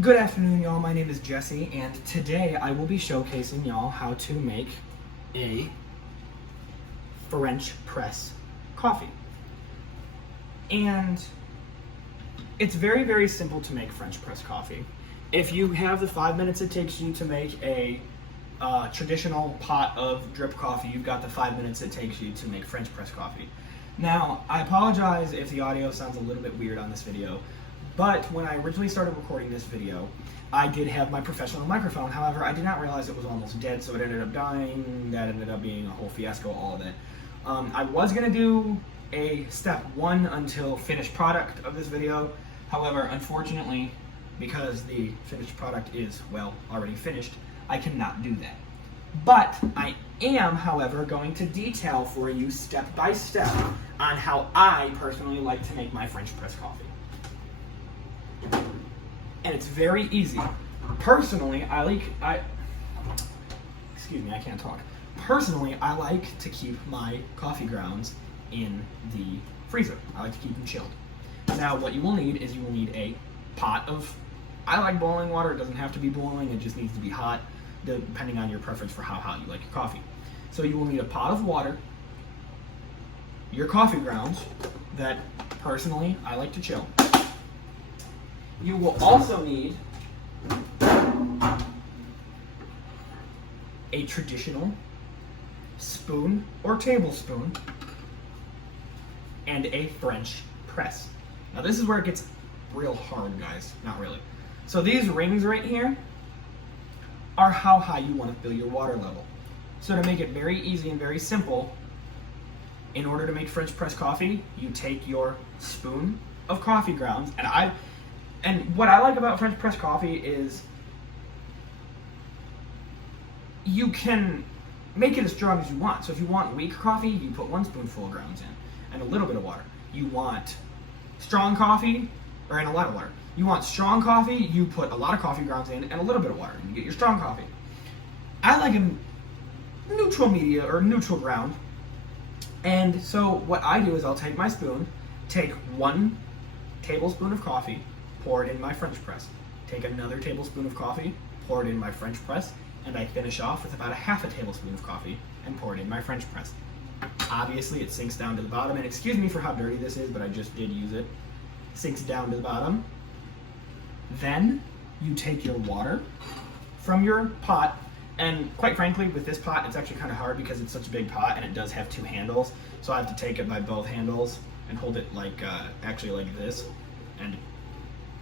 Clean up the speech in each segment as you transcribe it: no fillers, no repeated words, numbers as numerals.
Good afternoon, y'all. My name is Jesse, and today I will be showcasing y'all how to make a French press coffee. And it's very, very simple to make French press coffee. If you have the 5 minutes it takes you to make a traditional pot of drip coffee, you've got the 5 minutes it takes you to make French press coffee. Now, I apologize if the audio sounds a little bit weird on this video, but when I originally started recording this video, I did have my professional microphone. However, I did not realize it was almost dead, so it ended up dying. That ended up being a whole fiasco, all of it. I was going to do a step 1 until finished product of this video. However, unfortunately, because the finished product is, well, already finished, I cannot do that. But I am, however, going to detail for you step by step on how I personally like to make my French press coffee. And it's very easy. Personally, I can't talk. Personally, I like to keep my coffee grounds in the freezer. I like to keep them chilled. Now, what you will need is you will need a pot of, I like boiling water. It doesn't have to be boiling. It just needs to be hot, depending on your preference for how hot you like your coffee. So you will need a pot of water, your coffee grounds that personally I like to chill. You will also need a traditional spoon or tablespoon and a French press. Now this is where it gets real hard, guys. Not really. So these rings right here are how high you want to fill your water level. So to make it very easy and very simple, in order to make French press coffee, you take your spoon of coffee grounds, and what I like about French press coffee is you can make it as strong as you want. So if you want weak coffee, you put 1 spoonful of grounds in and a little bit of water. You want strong coffee, and a lot of water. You want strong coffee, you put a lot of coffee grounds in and a little bit of water, and you get your strong coffee. I like a neutral media or neutral ground. And so what I do is I'll take my spoon, take 1 tablespoon of coffee, pour it in my French press. Take another tablespoon of coffee, pour it in my French press, and I finish off with about a half a tablespoon of coffee and pour it in my French press. Obviously it sinks down to the bottom, and excuse me for how dirty this is, but I just did use it. Sinks down to the bottom. Then you take your water from your pot, and quite frankly with this pot it's actually kind of hard because it's such a big pot and it does have 2 handles, so I have to take it by both handles and hold it like actually like this, and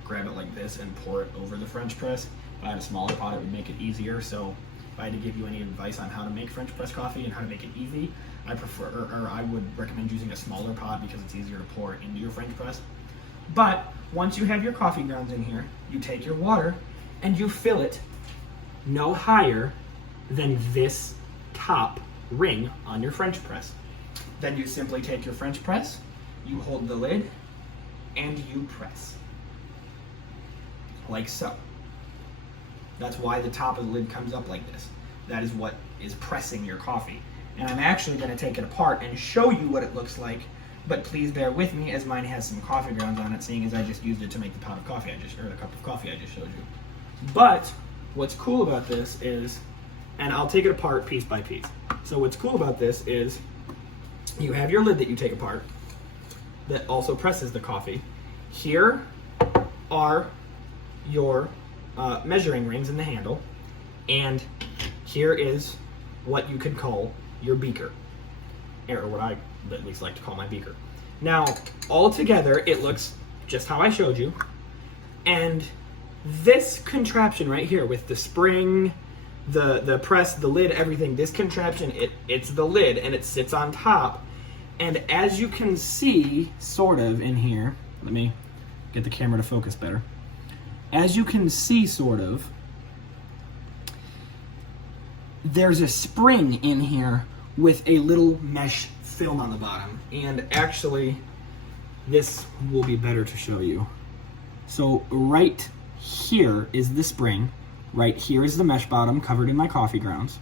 grab it like this and pour it over the French press. If I had a smaller pot, it would make it easier. So if I had to give you any advice on how to make French press coffee and how to make it easy, I would recommend using a smaller pot because it's easier to pour into your French press. But once you have your coffee grounds in here, you take your water and you fill it no higher than this top ring on your French press. Then you simply take your French press, you hold the lid, and you press. Like so. That's why the top of the lid comes up like this. That is what is pressing your coffee. And I'm actually going to take it apart and show you what it looks like, but please bear with me as mine has some coffee grounds on it, seeing as I just used it to make the pot of coffee or the cup of coffee I just showed you. But what's cool about this is, and I'll take it apart piece by piece. So what's cool about this is you have your lid that you take apart that also presses the coffee. Here are your measuring rings in the handle, and here is what you could call your beaker, or what I at least like to call my beaker. Now, all together, it looks just how I showed you, and this contraption right here with the spring, the press, the lid, everything, this contraption, it's the lid, and it sits on top, and as you can see, sort of in here, let me get the camera to focus better. As you can see, sort of, there's a spring in here with a little mesh film on the bottom. And actually, this will be better to show you. So right here is the spring. Right here is the mesh bottom covered in my coffee grounds.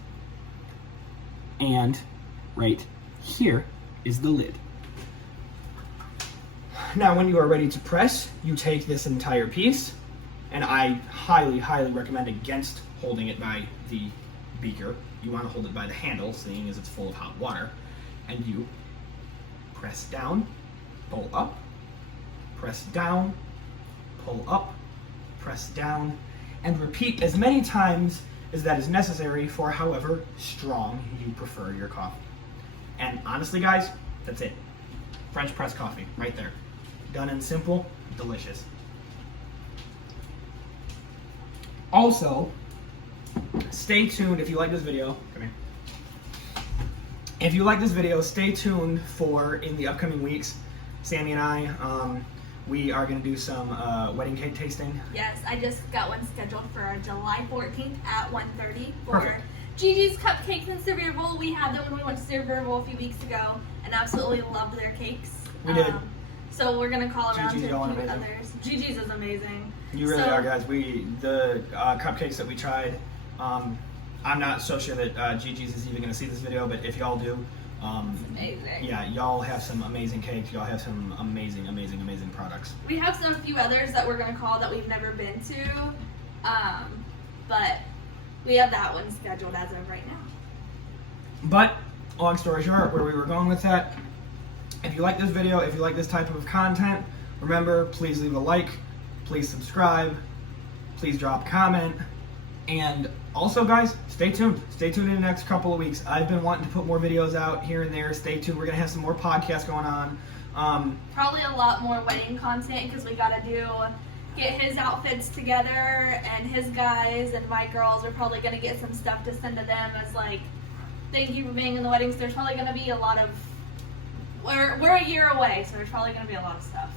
And right here is the lid. Now when you are ready to press, you take this entire piece, And I highly, highly recommend against holding it by the beaker. You want to hold it by the handle, seeing as it's full of hot water. And you press down, pull up, press down, pull up, press down, and repeat as many times as that is necessary for however strong you prefer your coffee. And honestly, guys, that's it. French press coffee, right there. Done and simple, delicious. Also, stay tuned if you like this video. Come here. If you like this video, stay tuned for in the upcoming weeks. Sammy and I, we are going to do some wedding cake tasting. Yes, I just got one scheduled for July 14th at 1:30 for Perfect. Gigi's Cupcakes in Sevierville. We had them when we went to Sevierville a few weeks ago and absolutely loved their cakes. We did. So we're going to call around Gigi's to a going few amazing. others. Gigi's is amazing. You really are, guys. The cupcakes that we tried, I'm not so sure that Gigi's is even going to see this video, but if y'all do, Amazing. yeah, y'all have some amazing cakes. Y'all have some amazing, amazing, amazing products. We have a few others that we're going to call that we've never been to, but we have that one scheduled as of right now. But, long story short, where we were going with that, if you like this video, if you like this type of content, remember, please leave a like, please subscribe, please drop a comment, and also, guys, stay tuned. Stay tuned in the next couple of weeks. I've been wanting to put more videos out here and there. Stay tuned. We're going to have some more podcasts going on. Probably a lot more wedding content because we got to get his outfits together and his guys and my girls are probably going to get some stuff to send to them as like, thank you for being in the weddings. There's probably going to be a lot of, we're a year away, so there's probably going to be a lot of stuff.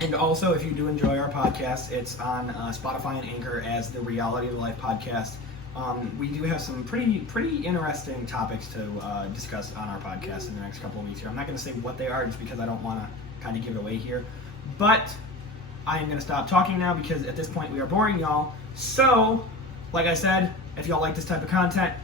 And also, if you do enjoy our podcast, it's on Spotify and Anchor as the Reality of Life podcast. We do have some pretty interesting topics to discuss on our podcast in the next couple of weeks here. I'm not going to say what they are just because I don't want to kind of give it away here. But I am going to stop talking now because at this point we are boring y'all. So, like I said, if y'all like this type of content,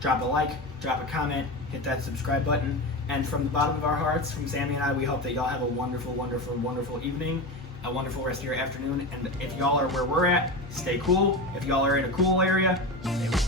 drop a like, drop a comment, hit that subscribe button. And from the bottom of our hearts, from Sammy and I, we hope that y'all have a wonderful, wonderful, wonderful evening, a wonderful rest of your afternoon. And if y'all are where we're at, stay cool. If y'all are in a cool area, stay cool.